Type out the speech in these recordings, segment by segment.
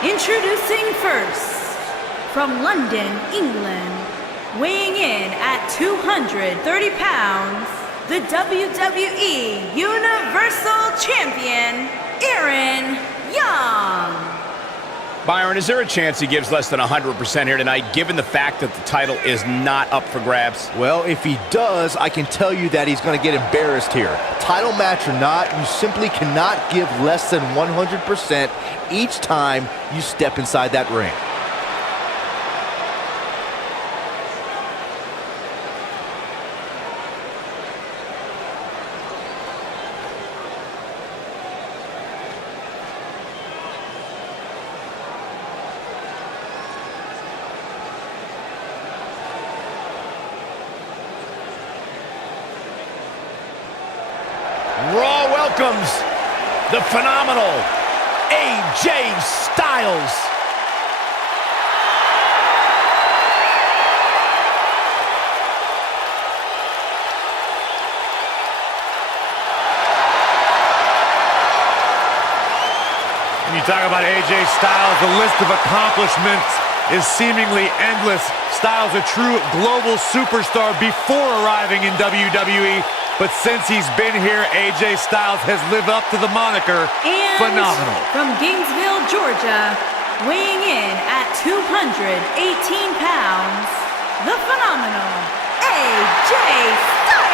Introducing first, from London, England, weighing in at 230 pounds, the WWE Universal Champion, Aaron Young. Byron, is there a chance he gives less than 100% here tonight, given the fact that the title is not up for grabs? Well, if he does, I can tell you that he's going to get embarrassed here. Title match or not, you simply cannot give less than 100% each time you step inside that ring. Raw welcomes the phenomenal AJ Styles. When you talk about AJ Styles, the list of accomplishments is seemingly endless. Styles a true global superstar before arriving in WWE. But since he's been here, AJ Styles has lived up to the moniker, and phenomenal. From Gainesville, Georgia, weighing in at 218 pounds, the phenomenal AJ Styles.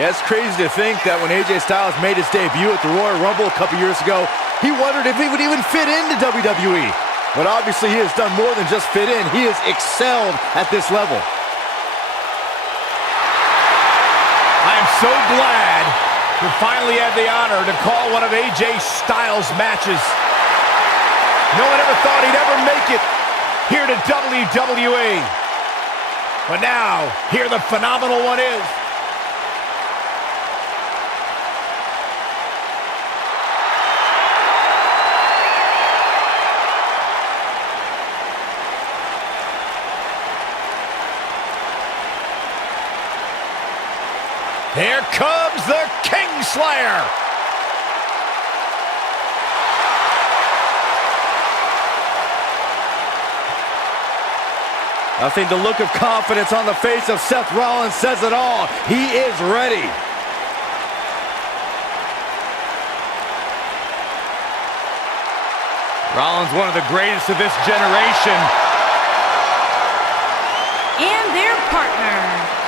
Yeah, it's crazy to think that when AJ Styles made his debut at the Royal Rumble a couple years ago, he wondered if he would even fit into WWE. But obviously he has done more than just fit in. He has excelled at this level. I am so glad to finally have the honor to call one of AJ Styles' matches. No one ever thought he'd ever make it here to WWE. But now, here the phenomenal one is. Here comes the Kingslayer. I think the look of confidence on the face of Seth Rollins says it all. He is ready. Rollins, one of the greatest of this generation. And their partner,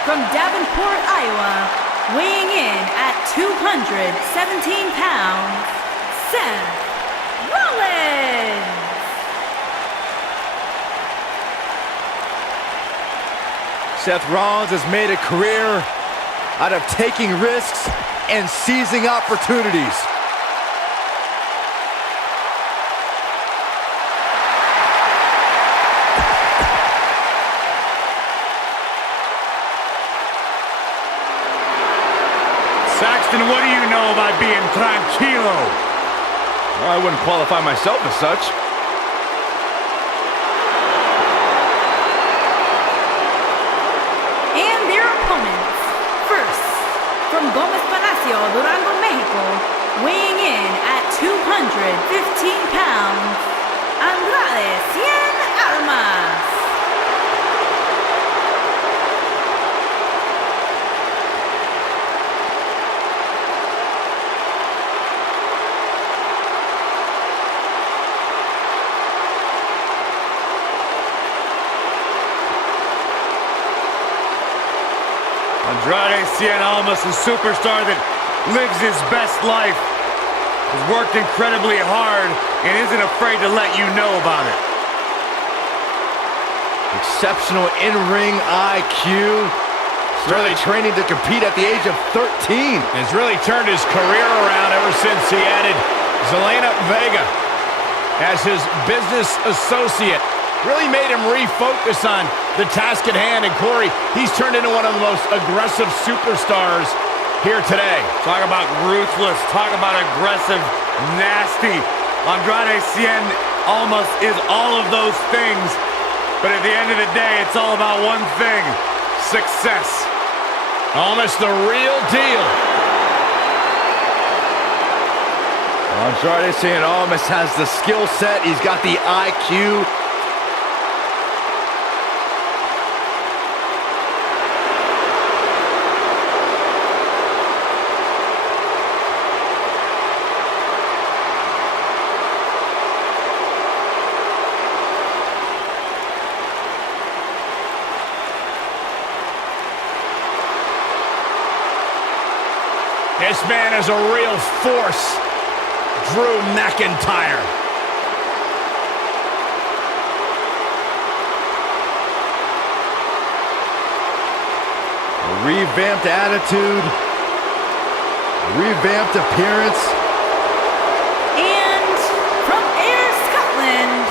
from Davenport, Iowa, weighing in at 217 pounds, Seth Rollins. Seth Rollins has made a career out of taking risks and seizing opportunities. Saxton, what do you know about being tranquilo? Well, I wouldn't qualify myself as such. And their opponents, first, from Gómez Palacio, Durango, Mexico, weighing in at 215 pounds, Andrade Cien Almas. Andrade Cien Almas, a superstar that lives his best life, has worked incredibly hard and isn't afraid to let you know about it. Exceptional in-ring IQ. Started training to compete at the age of 13. Has really turned his career around ever since he added Zelina Vega as his business associate. Really made him refocus on the task at hand. And Corey, he's turned into one of the most aggressive superstars here today. Talk about ruthless, talk about aggressive, nasty. Andrade Cien Almas is all of those things. But at the end of the day, it's all about one thing. success. Almost the real deal. Andrade saying Almas has the skill set. He's got the IQ. This man is a real force. Drew McIntyre. A revamped attitude, revamped appearance. And from Ayr, Scotland,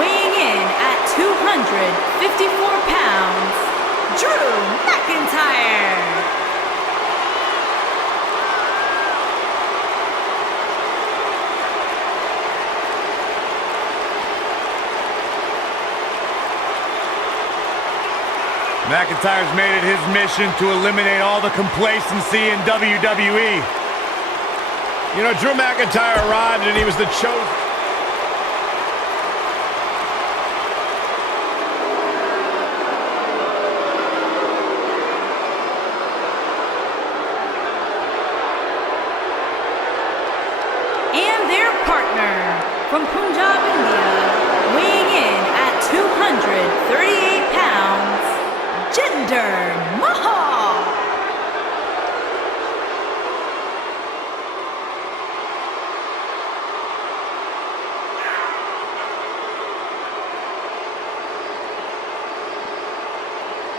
weighing in at 254 pounds, Drew McIntyre. McIntyre's made it his mission to eliminate all the complacency in WWE. You know, Drew McIntyre arrived and he was the chosen. And their partner from Punjab, India, weighing in at 238 pounds, Jinder Mahal.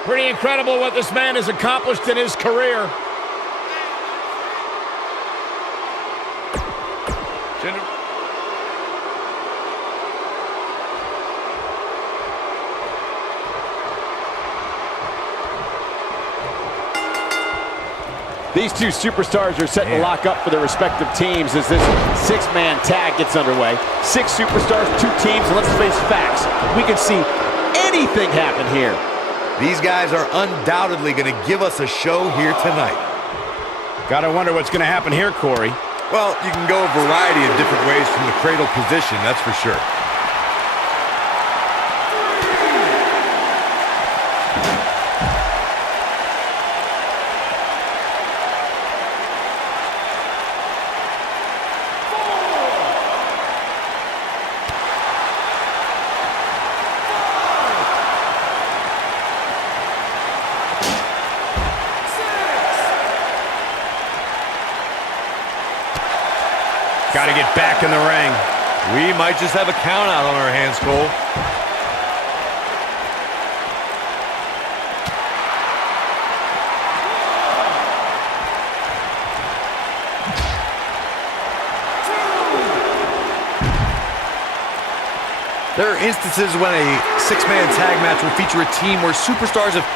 Pretty incredible what this man has accomplished in his career. These two superstars are set to lock up for their respective teams as this six-man tag gets underway. 6 superstars, 2 teams, and let's face facts. We can see anything happen here. These guys are undoubtedly going to give us a show here tonight. Gotta wonder what's gonna happen here, Corey. Well, you can go a variety of different ways from the cradle position, that's for sure. Got to get back in the ring. We might just have a count out on our hands, Cole. There are instances when a 6-man tag match will feature a team where superstars have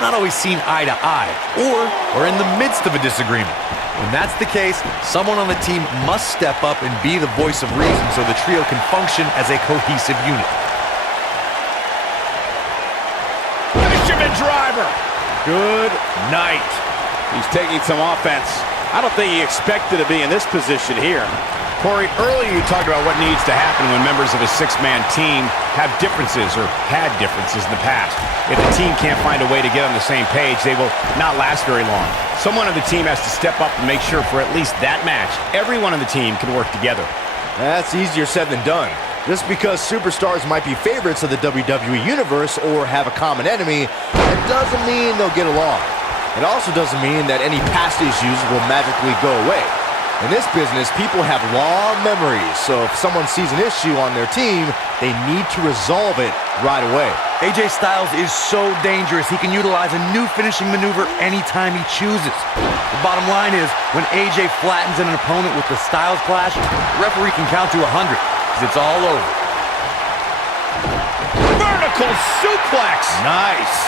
not always seen eye to eye, or are in the midst of a disagreement. When that's the case, someone on the team must step up and be the voice of reason so the trio can function as a cohesive unit. Fisherman driver. Good night. He's taking some offense. I don't think he expected to be in this position here. Corey, earlier you talked about what needs to happen when members of a 6-man team have differences or had differences in the past. If the team can't find a way to get on the same page, they will not last very long. Someone on the team has to step up and make sure for at least that match, everyone on the team can work together. That's easier said than done. Just because superstars might be favorites of the WWE Universe or have a common enemy, that doesn't mean they'll get along. It also doesn't mean that any past issues will magically go away. In this business, people have long memories, so if someone sees an issue on their team, they need to resolve it right away. AJ Styles is so dangerous, he can utilize a new finishing maneuver anytime he chooses. The bottom line is, when AJ flattens an opponent with the Styles Clash, the referee can count to 100, because it's all over. Vertical suplex! Nice.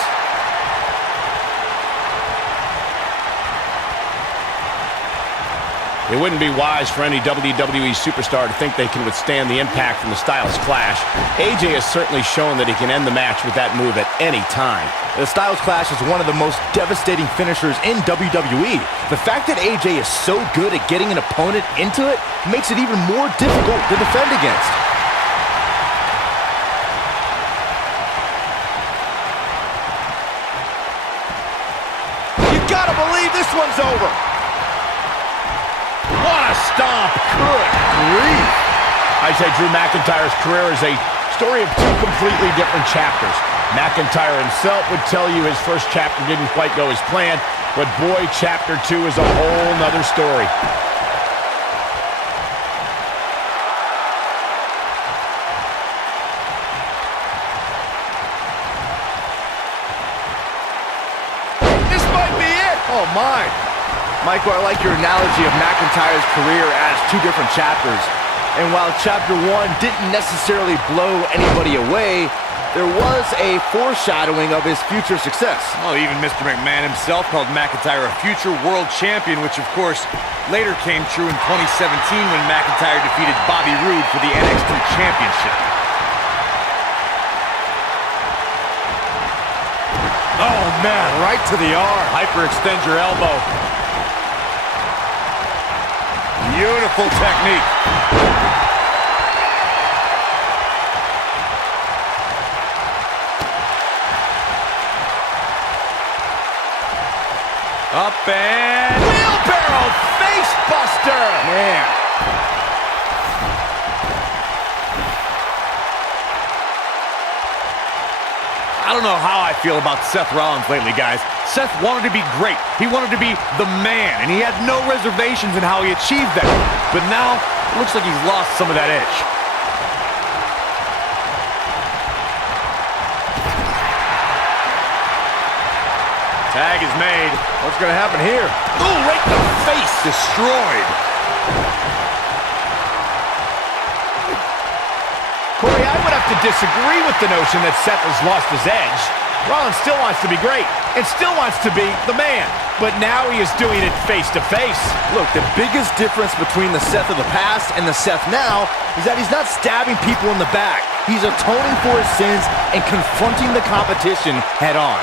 It wouldn't be wise for any WWE superstar to think they can withstand the impact from the Styles Clash. AJ has certainly shown that he can end the match with that move at any time. The Styles Clash is one of the most devastating finishers in WWE. The fact that AJ is so good at getting an opponent into it makes it even more difficult to defend against. You gotta believe this one's over. What a stomp. Good grief. I'd say Drew McIntyre's career is a story of two completely different chapters. McIntyre himself would tell you his first chapter didn't quite go as planned, but boy, chapter 2 is a whole nother story. This might be it. Oh my. Michael, I like your analogy of McIntyre's career as two different chapters. And while chapter 1 didn't necessarily blow anybody away, there was a foreshadowing of his future success. Oh, even Mr. McMahon himself called McIntyre a future world champion, which of course later came true in 2017 when McIntyre defeated Bobby Roode for the NXT Championship. Oh, man, right to the arm. Hyperextend your elbow. Beautiful technique. Up and... Wheelbarrow face buster! Man. I don't know how I feel about Seth Rollins lately, guys. Seth wanted to be great. He wanted to be the man, and he had no reservations in how he achieved that. But now, it looks like he's lost some of that edge. Tag is made. What's going to happen here? Ooh, right in the face! Destroyed. Corey, I would have to disagree with the notion that Seth has lost his edge. Rollins still wants to be great and still wants to be the man, but now he is doing it face to face. Look, the biggest difference between the Seth of the past and the Seth now is that he's not stabbing people in the back. He's atoning for his sins and confronting the competition head on.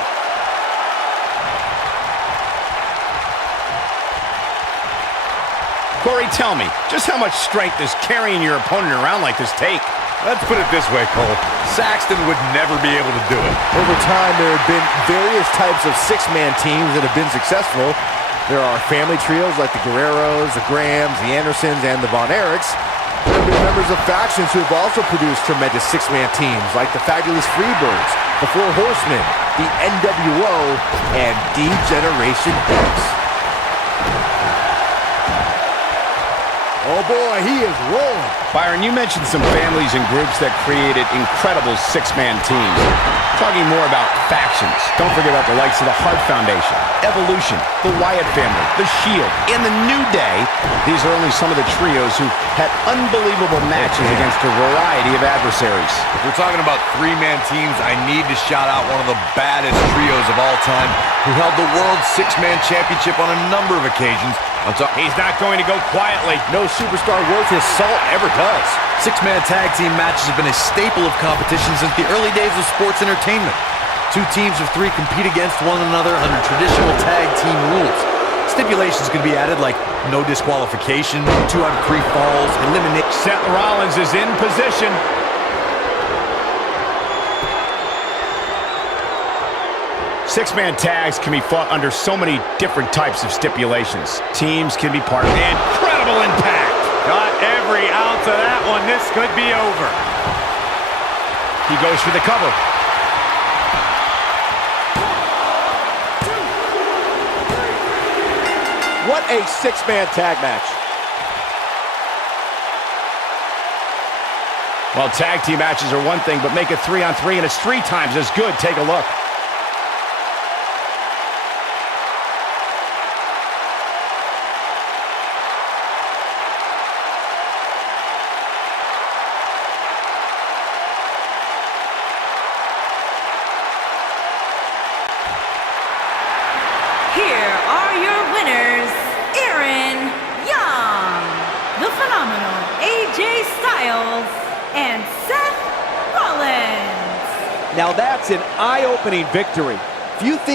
Corey, tell me, just how much strength does carrying your opponent around like this take? Let's put it this way, Cole. Saxton would never be able to do it. Over time, there have been various types of six-man teams that have been successful. There are family trios like the Guerreros, the Grahams, the Andersons, and the Von Erichs. There have been members of factions who have also produced tremendous six-man teams like the Fabulous Freebirds, the Four Horsemen, the NWO, and D-Generation X. Oh boy, he is rolling. Byron, you mentioned some families and groups that created incredible six-man teams. Talking more about factions, don't forget about the likes of the Hart Foundation, Evolution, the Wyatt family, the Shield, and the New Day. These are only some of the trios who had unbelievable matches against a variety of adversaries. If we're talking about three-man teams, I need to shout out one of the baddest trios of all time who held the World Six-Man Championship on a number of occasions. He's not going to go quietly. No superstar worth his salt ever does. Six-man tag team matches have been a staple of competition since the early days of sports entertainment. Two teams of three compete against one another under traditional tag team rules. Stipulations can be added like no disqualification, 2 out of 3 falls, eliminate. Seth Rollins is in position. Six-man tags can be fought under so many different types of stipulations. Teams can be part of incredible impact. Got every ounce of that one. This could be over. He goes for the cover. What a six-man tag match. Well, tag team matches are one thing, but make it 3-on-3 and it's 3 times as good. Take a look. Here are your winners, Aaron Young Now that's an eye-opening victory. Few things